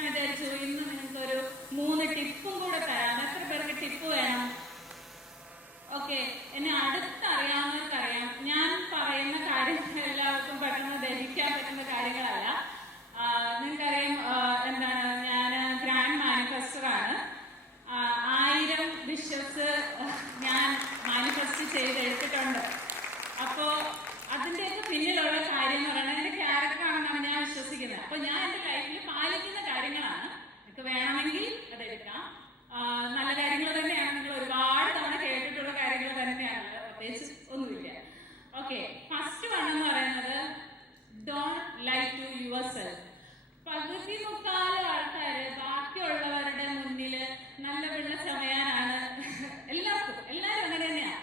ഞാൻ വിചാരിച്ചു ഇന്ന് നിങ്ങൾക്കൊരു 3 ടിപ്പും കൂടെ തരാം. എത്ര പേർക്ക് ടിപ്പ് വേണം? ഓക്കെ, എന്നെ അടുത്തറിയാവുന്നവർക്കറിയാം ഞാൻ പറയുന്ന കാര്യങ്ങൾ എല്ലാവർക്കും പെട്ടെന്ന് ദഹിക്കാൻ പറ്റുന്ന കാര്യങ്ങളല്ല. നിങ്ങൾക്കറിയാം, എന്താണ്, ഞാൻ ഗ്രാൻഡ് മാനിഫെസ്റ്ററാണ്. 1000 വിഷസ് ഞാൻ മാനിഫെസ്റ്റ് ചെയ്തെടുത്തിട്ടുണ്ട്. അപ്പോ അതിന്റെയൊക്കെ പിന്നിലുള്ള കാര്യം എന്ന് പറയുന്നത് എന്റെ ക്യാരക്ടറാണെന്നാണ് ഞാൻ വിശ്വസിക്കുന്നത്. അപ്പൊ ഞാൻ എന്റെ ലൈഫിൽ പാലിക്കുന്ന കാര്യങ്ങളാണ്. നിങ്ങൾക്ക് വേണമെങ്കിൽ അതെടുക്കാം. നല്ല കാര്യങ്ങൾ തന്നെയാണ്, നിങ്ങൾ ഒരുപാട് തവണ കേട്ടിട്ടുള്ള കാര്യങ്ങൾ തന്നെയാണ്, പ്രത്യേകിച്ച് ഒന്നുമില്ല. ഓക്കെ, ഫസ്റ്റ് വൺ എന്ന് പറയുന്നത് don't lie to your self. പകുതി മുക്കാലും ആൾക്കാര് ബാക്കിയുള്ളവരുടെ മുന്നിൽ നല്ല വെള്ള ചമയാനാണ് എല്ലാവരും അങ്ങനെ തന്നെയാണ്.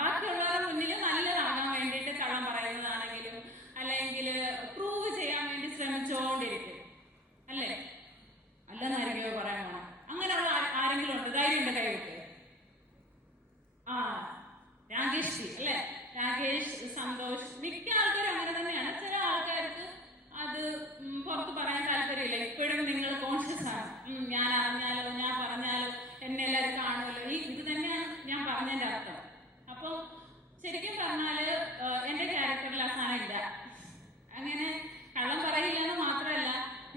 ബാക്കിയുള്ളവരുടെ മുന്നിൽ നല്ലതാകാൻ വേണ്ടിയിട്ട് കള്ളം പറയുന്നതാണെങ്കിലും അല്ലെങ്കിൽ പ്രൂവ് ചെയ്യാൻ വേണ്ടി ശ്രമിച്ചുകൊണ്ടിരിക്കും, അല്ലേ? അല്ലെന്നായിരിക്കോ പറയാൻ പോണം. അങ്ങനെയുള്ള ആരെങ്കിലും ഉണ്ട്? ധൈര്യമുണ്ട് കൈവിട്ട്? രാകേഷ് അല്ലേ? രാകേഷ്, സന്തോഷ്, മിക്ക ആൾക്കാരും അങ്ങനെ തന്നെയാണ്. ചില ആൾക്കാർക്ക് അത് പുറത്ത് പറയാൻ താല്പര്യമില്ല. ഇപ്പോഴും നിങ്ങൾ കോൺഷ്യസ് ആണ്. ഞാൻ അറിഞ്ഞാലോ, ഞാൻ പറഞ്ഞാലോ എന്നെ എല്ലാവരും കാണുമല്ലോ. ഇത് തന്നെയാണ് ഞാൻ പറഞ്ഞതിന്റെ അർത്ഥം. അപ്പൊ ശരിക്കും പറഞ്ഞാല് എന്റെ ക്യാരക്ടറിൽ ആ സാധനം ഇല്ല. അങ്ങനെ കള്ളം പറയില്ലെന്ന് മാത്രമല്ല,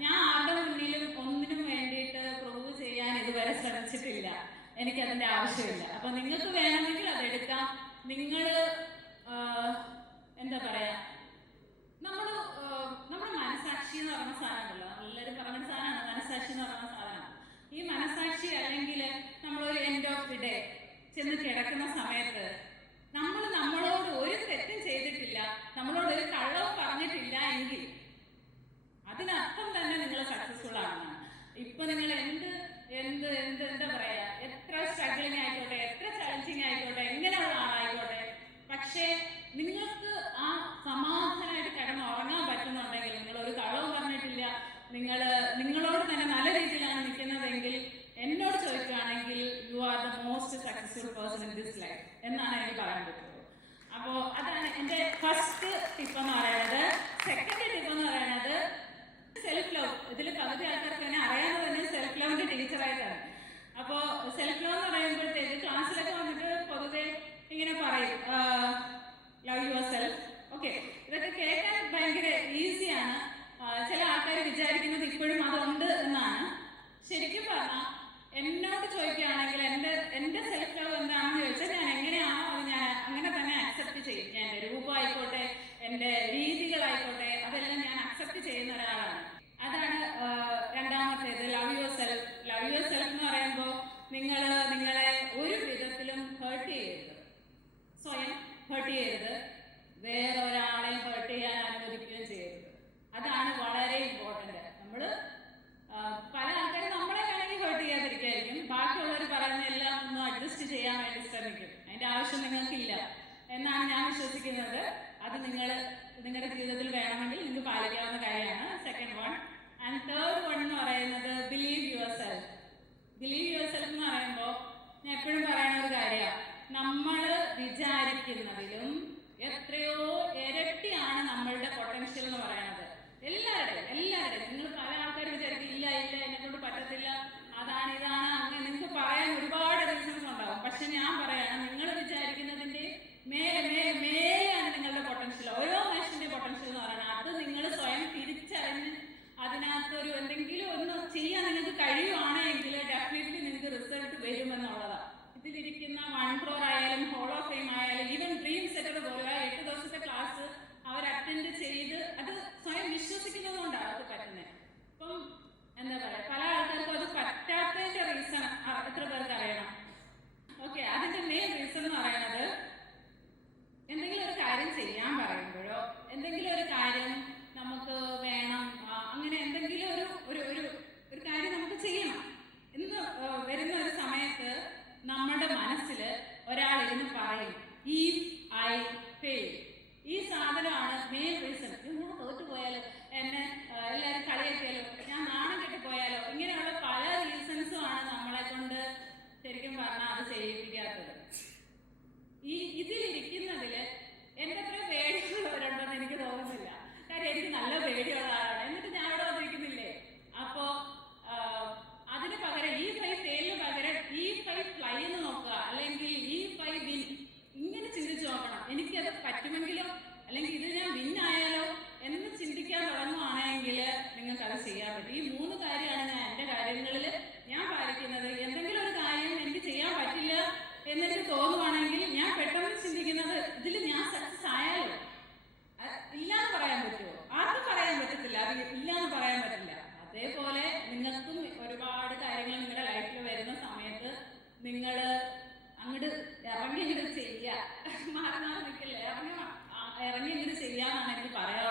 ഞാൻ ആരുടെ മുന്നിലും ഒന്നിനും വേണ്ടിയിട്ട് പ്രൂവ് ചെയ്യാൻ ഇതുവരെ ശ്രമിച്ചിട്ടില്ല. എനിക്കതിന്റെ ആവശ്യമില്ല. അപ്പൊ നിങ്ങൾക്ക് വേണമെങ്കിൽ അതെടുക്കാം. നിങ്ങള് എന്താ പറയാ, നമ്മുടെ മനസാക്ഷി എന്ന് പറയുന്ന സാധനമല്ലോ, എല്ലാവരും പറഞ്ഞ സാധനമാണ് മനസാക്ഷി എന്ന് പറയുന്ന സാധനം. ഈ മനസാക്ഷി അല്ലെങ്കിൽ നമ്മളൊരു എൻഡ് ഓഫ് ദി ഡേ ചെന്ന് കിടക്കുന്ന സമയത്ത് നമ്മളോട് ഒരു തെറ്റും ചെയ്തിട്ടില്ല, നമ്മളോട് ഒരു കള്ളവും പറഞ്ഞിട്ടില്ല എങ്കിൽ അതിനർത്ഥം തന്നെ നിങ്ങൾ സക്സസ്ഫുൾ ആണെന്നാണ്. ഇപ്പൊ നിങ്ങൾ എന്താ പറയാ, എത്ര സ്ട്രഗിളിങ് ആയിക്കോട്ടെ, എത്ര ചലഞ്ചിങ് ആയിക്കോട്ടെ, എങ്ങനെയുള്ള ആളായിക്കോട്ടെ, പക്ഷേ നിങ്ങൾക്ക് ആ സമാധാനമായിട്ട് കിടന്ന് ഉറങ്ങാൻ പറ്റുന്നുണ്ടെങ്കിൽ, നിങ്ങൾ ഒരു കളവും പറഞ്ഞിട്ടില്ല, നിങ്ങളോട് തന്നെ നല്ല രീതിയിലാണ് നിൽക്കുന്നതെങ്കിൽ, എന്നോട് ചോദിക്കുകയാണെങ്കിൽ you are the most successful person in this life എന്നാണ് എനിക്ക് പറയാൻ പറ്റുള്ളൂ. അപ്പോ അതാണ് എന്റെ ഫസ്റ്റ് ടിപ്പ് എന്ന് പറയുന്നത്. സെക്കൻഡ് ടിപ്പ് എന്ന് പറയുന്നത് സെൽഫ് ലവ്. ഇതിൽ പകുതി ആൾക്കാർക്ക് തന്നെ അറിയാതെ തന്നെ സെൽഫ് ലവിന്റെ ടീച്ചറായിട്ടാണ്. അപ്പോ സെൽഫ് ലവ് എന്ന് പറയുമ്പോഴത്തേക്ക് ക്ലാസ്സിലൊക്കെ വന്നിട്ട് പൊതുവെ ഇങ്ങനെ പറയും ലവ് യുവർ സെൽഫ്. ഓക്കെ, ഇതൊക്കെ കേൾക്കാൻ ഭയങ്കര ഈസിയാണ്. ചില ആൾക്കാർ വിചാരിക്കുന്നത് ഇപ്പോഴും അതുണ്ട് എന്നാണ്. ശരിക്കും പറഞ്ഞാൽ എന്നോട് ചോദിക്കുകയാണെങ്കിൽ എന്റെ സെൽഫ് ലവ് എന്താണെന്ന് ചോദിച്ചാൽ ഞാൻ എങ്ങനെയാണോ അത് ഞാൻ അങ്ങനെ തന്നെ അക്സെപ്റ്റ് ചെയ്യും. ഞാൻ എന്റെ രൂപമായിക്കോട്ടെ, എന്റെ രീതികളായിക്കോട്ടെ, അതെല്ലാം ഞാൻ അക്സെപ്റ്റ് ചെയ്യുന്ന ഒരാളാണ്. അതാണ് രണ്ടാമത്തേത്, love your self. Love your self എന്ന് പറയുമ്പോൾ നിങ്ങളെ ഒരു വിധത്തിലും ഹേർട്ട് ചെയ്യരുത്, സ്വയം ഹേർട്ട് ചെയ്യരുത്, വേറെ ഒരാളെയും ഹേർട്ട് ചെയ്യാൻ അനുവദിക്കുകയും ചെയ്യരുത്. അതാണ് വളരെ ഇമ്പോർട്ടന്റ്. പല ആൾക്കാരും നമ്മളെ വേണമെങ്കിൽ ഹേർട്ട് ചെയ്യാതിരിക്കായിരിക്കും, ബാക്കിയുള്ളവർ പറയുന്ന എല്ലാം ഒന്ന് അഡ്ജസ്റ്റ് ചെയ്യാൻ വേണ്ടി ശ്രമിക്കും. അതിന്റെ ആവശ്യം നിങ്ങൾക്കില്ല എന്നാണ് ഞാൻ വിശ്വസിക്കുന്നത്. അത് നിങ്ങളുടെ ജീവിതത്തിൽ വേണമെങ്കിൽ നിങ്ങൾക്ക് പാലിക്കാവുന്ന കാര്യമാണ്. Second one. And third one എന്ന് പറയുന്നത് believe your self. Believe your self എന്ന് പറയുമ്പോൾ ഞാൻ എപ്പോഴും പറയുന്ന ഒരു കാര്യമാണ്, നമ്മൾ വിചാരിക്കുന്നതിലും എത്രയോ ഇരട്ടിയാണ് നമ്മളുടെ പൊട്ടൻഷ്യൽ എന്ന് പറയുന്നത്. എല്ലാവരുടെയും നിങ്ങൾ പല ആൾക്കാർ വിചാരിക്കും ഇല്ല എന്നെക്കൊണ്ട് പറ്റത്തില്ല, അതാണ് ഇതാണ് അങ്ങനെ നിങ്ങൾക്ക് പറയാൻ ഒരുപാട് റീസൺസ് ഉണ്ടാവും. പക്ഷെ ഞാൻ പറയാണ്, നിങ്ങൾ വിചാരിക്കുന്നതിന്റെ മേലെയാണ് നിങ്ങളുടെ പൊട്ടൻഷ്യൽ. ഓരോ മനുഷ്യന്റെ പൊട്ടൻഷ്യൽ എന്ന് പറയുന്നത് അത് നിങ്ങൾ സ്വയം തിരിച്ചറിഞ്ഞ് അതിനകത്തൊരു എന്തെങ്കിലും ഒന്ന് ചെയ്യാൻ നിങ്ങൾക്ക് കഴിയുവാണെങ്കിൽ ഡെഫിനറ്റ്ലി നിങ്ങൾക്ക് റിസൾട്ട് വരുമെന്നുള്ളതാണ്. ഇതിലിരിക്കുന്ന 1 crore ആയാലും ഹോൾ ഓഫ് ഫെയിം ആയാലും ഈവൻ ഡ്രീം സെറ്റർ പോലെ 8 ദിവസത്തെ ക്ലാസ് അവർ അറ്റൻഡ് ചെയ്ത് അത് സ്വയം വിശ്വസിക്കുന്നതുകൊണ്ടാണ് അത് പറ്റുന്നത്. ഇപ്പം എന്താ പറയാ, പല ആൾക്കാർക്കും അത് പറ്റാത്തതിന്റെ റീസൺ എത്ര പേർക്ക് അറിയണം? ഓക്കെ, അതിന്റെ മെയിൻ റീസൺ എന്ന് പറയുന്നത് എന്തെങ്കിലും ഒരു കാര്യം ചെയ്യാൻ പറയുമ്പോഴോ എന്തെങ്കിലും ഒരു കാര്യം നമുക്ക് വേണം, അങ്ങനെ എന്തെങ്കിലും ഒരു കാര്യം നമുക്ക് ചെയ്യണം എന്ന് വരുന്ന ഒരു സമയത്ത് നമ്മുടെ മനസ്സിൽ ഒരാളിരുന്ന് പറയും ഇഫ് ഐ ഫെയിൽ. ഈ സാധനമാണ് മെയിൻ റീസൺ. ഞാൻ തോറ്റു നിങ്ങൾ അങ്ങോട്ട് ഇറങ്ങി ഇങ്ങോട്ട് ചെയ്യുക. മാറി മാറി നിൽക്കില്ല, ഇറങ്ങി ഇങ്ങോട്ട് ചെയ്യാന്നാണ് എനിക്ക് പറയാനുള്ളത്.